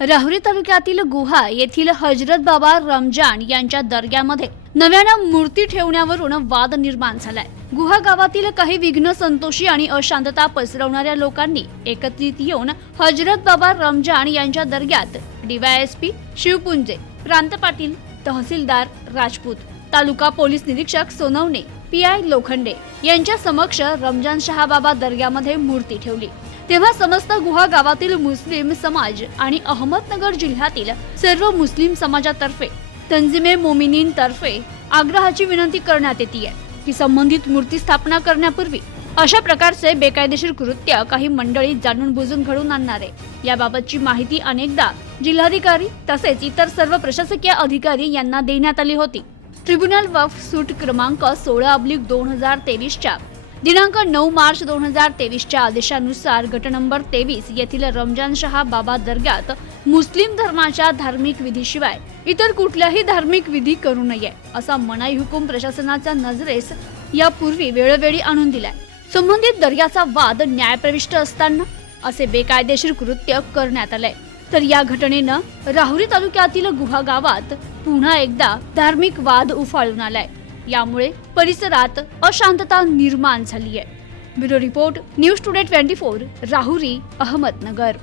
राहुरी तालुक्यातील गुहा येथील हजरत बाबा रमजान यांच्या दर्ग्यामध्ये नव्यानं मूर्ती ठेवण्यावरून वाद निर्माण झालाय. गुहा गावातील काही विघ्न संतोषी आणि अशांतता पसरवणाऱ्या लोकांनी एकत्रित येऊन हजरत बाबा रमजान यांच्या दर्ग्यात डीवायएसपी शिवपुंजे प्रांत पाटील तहसीलदार राजपूत तालुका पोलीस निरीक्षक सोनवणे पी आय लोखंडे यांच्या समक्ष रमजान शहाबाबा दर्ग्यामध्ये मूर्ती ठेवली. तेव्हा समस्त गुहा गावातील मुस्लिम समाज आणि अहमदनगर जिल्ह्यातील सर्व मुस्लिम समाजातर्फे तंजिमे मोमिनीन तर्फे आग्रहाची विनंती करण्यात येते की संबंधित मूर्ती स्थापना करण्यापूर्वी अशा प्रकारचे बेकायदेशीर कृत्य काही मंडळी जाणून बुजून घडून आणणारे. याबाबतची माहिती अनेकदा जिल्हाधिकारी तसेच इतर सर्व प्रशासकीय अधिकारी यांना देण्यात आली होती. ट्रिब्युनल वफ सूट क्रमांक सोळा अब्लिक दोन हजार तेवीसच्या दिनांक नऊ मार्च दोन हजार तेवीसच्या आदेशानुसार गट नंबर तेवीस येथील रमजान शहा बाबा दर्ग्यात मुस्लिम धर्माच्या धार्मिक विधीशिवाय इतर कुठल्याही धार्मिक विधी करू नये असा मनाई हुकूम प्रशासनाच्या नजरेस यापूर्वी वेळोवेळी आणून दिलाय. संबंधित दर्याचा वाद न्यायप्रविष्ट असताना असे बेकायदेशीर कृत्य करण्यात आलंय. तर या घटनेनं राहुरी तालुक्यातील गुहा गावात पुन्हा एकदा धार्मिक वाद उफाळून आलाय. यामुळे परिसरात अशांतता निर्माण झाली आहे bureau report news today twenty four Rahuri Ahmednagar.